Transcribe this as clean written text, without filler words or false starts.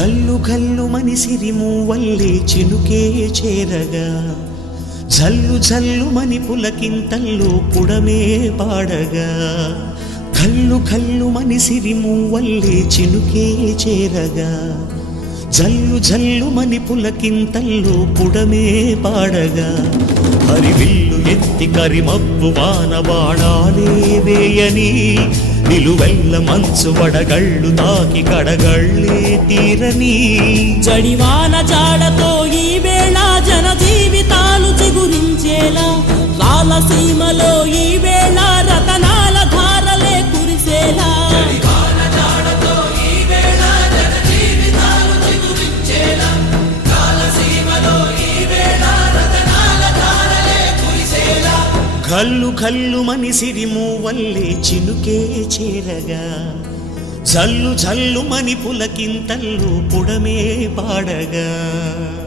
కల్లు కల్లు మని సిరిమూవల్లే చినుకే చేరగా జల్లు జల్లు మని పులకింతల్లో పుడమే పాడగా కల్లు కల్లు మని సిరిమూవల్లే చినుకే చేరగా జల్లు జల్లు మని పులకింతల్లో పుడమే పాడగా హరివిల్లు ఎత్తి కరిమబ్బు వాన బాణాలే వేయని నిలువెల్ల మంచు వడగళ్ళు తాకి కడగళ్ళే తీరని జడివాన జాడతో ఈ వేళ జన జీవితాలు చిగురించేలా రాలసీమలో ఈ వేళ రతనాల ధారలే కురిసేలా కల్లు కల్లు మని సిరిమూవల్లే చినుకే చేరగా జల్లు జల్లు మని పులకింతల్లు పుడమే పాడగా